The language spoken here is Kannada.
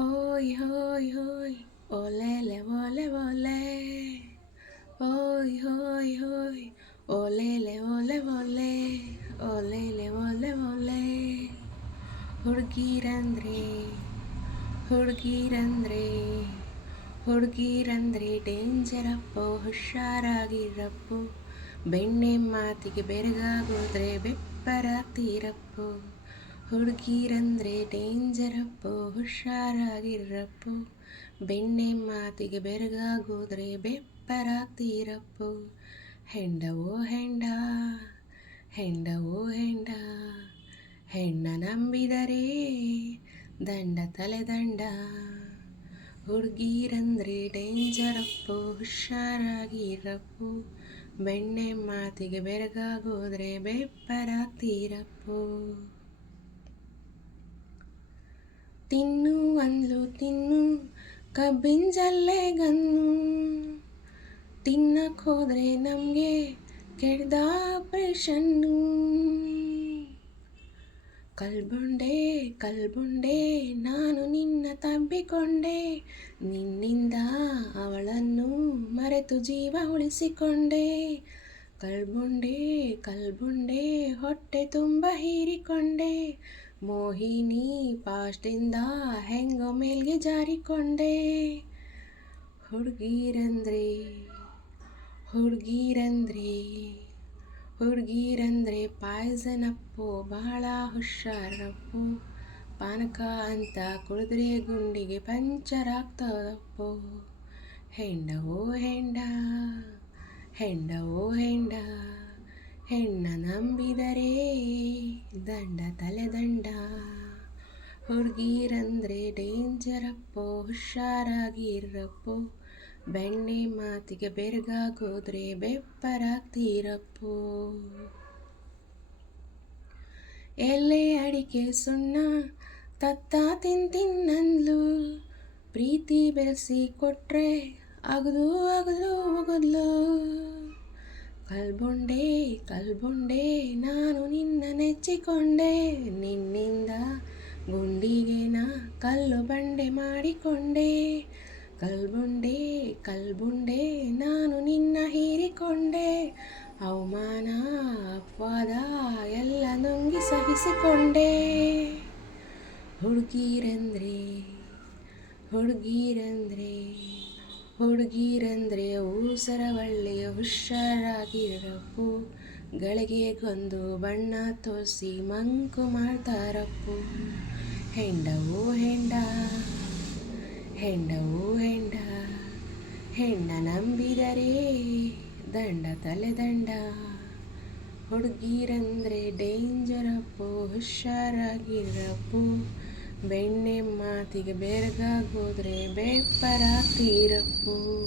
ಓಯ್ ಹೋಯ್ ಹೋಯ್ ಓಲೆಲೆ ಓಲೆ ಓಲೆ ಓಯ್ ಹೋಯ್ ಹೋಯ್ ಓಲೆಲೆ ಓಲೆ ಓಲೆ ಓಲೆಲೆ ಓಲೆ ಓಲೆ ಹುಡುಗೀರಂದ್ರೆ ಹುಡುಗೀರಂದ್ರೆ ಹುಡುಗೀರಂದ್ರೆ ಡೇಂಜರಪ್ಪೋ, ಹುಷಾರಾಗಿರಪ್ಪೋ. ಬೆಣ್ಣೆ ಮಾತಿಗೆ ಬೆರಗಾಗೋದ್ರೆ ಬೆಪ್ಪರಾಗ್ತೀರಪ್ಪೋ. ಹುಡುಗೀರಂದ್ರೆ ಡೇಂಜರಪ್ಪೋ, ಹುಷಾರಾಗಿರಪ್ಪೋ. ಬೆಣ್ಣೆ ಮಾತಿಗೆ ಬೆರಗಾಗೋದ್ರೆ ಬೆಪ್ಪರಾಗ್ತೀರಪ್ಪೋ. ಹೆಂಡವೋ ಹೆಂಡ, ಹೆಂಡವೋ ಹೆಂಡ, ಹೆಣ್ಣ ನಂಬಿದರೆ ದಂಡ ತಲೆದಂಡ. ಹುಡುಗೀರಂದ್ರೆ ಡೇಂಜರಪ್ಪೋ, ಹುಷಾರಾಗಿರಪ್ಪೋ. ಬೆಣ್ಣೆ ಮಾತಿಗೆ ಬೆರಗಾಗೋದ್ರೆ ಬೆಪ್ಪರಾಗ್ತೀರಪ್ಪೋ. ತಿನ್ನು ಅಂದ್ಲು ತಿನ್ನು ಕಬ್ಬಿನ ಜಲ್ಲೆಗನ್ನು, ತಿನ್ನಕ್ಕೆ ಹೋದ್ರೆ ನಮಗೆ ಕೆಡ್ದ ಆಪ್ರೇಷನ್ನು. ಕಲ್ಬುಂಡೆ ಕಲ್ಬುಂಡೆ ನಾನು ನಿನ್ನ ತಬ್ಬಿಕೊಂಡೆ, ನಿನ್ನಿಂದ ಅವಳನ್ನು ಮರೆತು ಜೀವ ಉಳಿಸಿಕೊಂಡೆ. ಕಲ್ಬುಂಡೆ ಕಲ್ಬುಂಡೆ ಹೊಟ್ಟೆ ತುಂಬ ಹೀರಿಕೊಂಡೆ, ಮೋಹಿನಿ ಪಾಸ್ಟಿಂದ ಹೆಂಗೋ ಮೇಲ್ಗೆ ಜಾರಿಕೊಂಡೆ. ಹುಡುಗೀರಂದ್ರೆ ಹುಡುಗೀರಂದ್ರೆ ಹುಡುಗೀರಂದ್ರೆ ಪಾಯ್ಸನಪ್ಪೋ, ಬಹಳ ಹುಷಾರಪ್ಪೋ. ಪಾನಕ ಅಂತ ಕುಡಿದ್ರೆ ಗುಂಡಿಗೆ ಪಂಚರ್ ಆಗ್ತದಪ್ಪೋ. ಹೆಂಡವೋ ಹೆಂಡ, ಹೆಂಡವೋ ಹೆಂಡ, ಹೆಣ್ಣ ನಂಬಿದರೆ ದಂಡ ತಲೆದಂಡ. ಹುಡುಗೀರಂದ್ರೆ ಡೇಂಜರಪ್ಪೋ, ಹುಷಾರಾಗಿರಪ್ಪೋ. ಬೆಣ್ಣೆ ಮಾತಿಗೆ ಬೆರಗಾಗೋದ್ರೆ ಬೆಪ್ಪರಾಗ್ತೀರಪ್ಪೋ. ಎಲೆ ಅಡಿಕೆ ಸುಣ್ಣ ತತ್ತ ತಿನ್ನಂದ್ಲು, ಪ್ರೀತಿ ಬೆಳೆಸಿ ಕೊಟ್ರೆ ಅಗದು ಅಗದು ಒಗದ್ಲು. ಕಲ್ಬುಂಡೆ ಕಲ್ಬುಂಡೆ ನಾನು ನಿನ್ನ ನೆಚ್ಚಿಕೊಂಡೆ, ನಿನ್ನಿಂದ ಗುಂಡಿಗೆ ನಾ ಕಲ್ಲು ಬಂಡೆ ಮಾಡಿಕೊಂಡೆ. ಕಲ್ಬುಂಡೆ ಕಲ್ಬುಂಡೆ ನಾನು ನಿನ್ನ ಹೀರಿಕೊಂಡೆ, ಅವಮಾನ ಅಪವಾದ ಎಲ್ಲ ನುಂಗಿ ಸಹಿಸಿಕೊಂಡೆ. ಹುಡುಗೀರಂದ್ರೆ ಹುಡುಗೀರಂದ್ರೆ ಹುಡುಗೀರಂದ್ರೆ ಊಸರವಳ್ಳಿಯ, ಹುಷಾರಾಗಿರಪ್ಪೋ. ಗಳಿಗೆಗೊಂದು ಬಣ್ಣ ತೋರಿಸಿ ಮಂಕು ಮಾಡ್ತಾರಪ್ಪೋ. ಹೆಂಡವೋ ಹೆಂಡ, ಹೆಂಡವೋ ಹೆಂಡ, ಹೆಣ್ಣ ನಂಬಿದರೆ ದಂಡ ತಲೆದಂಡ. ಹುಡುಗೀರಂದ್ರೆ ಡೇಂಜರಪ್ಪೋ, ಹುಷಾರಾಗಿರಪ್ಪೋ. ಬೆಣ್ಣೆ ಮಾತಿಗೆ ಬೆರಗಾಗೋದ್ರೆ ಬೆಪ್ಪರಾಗ್ತೀರಪ್ಪೋ.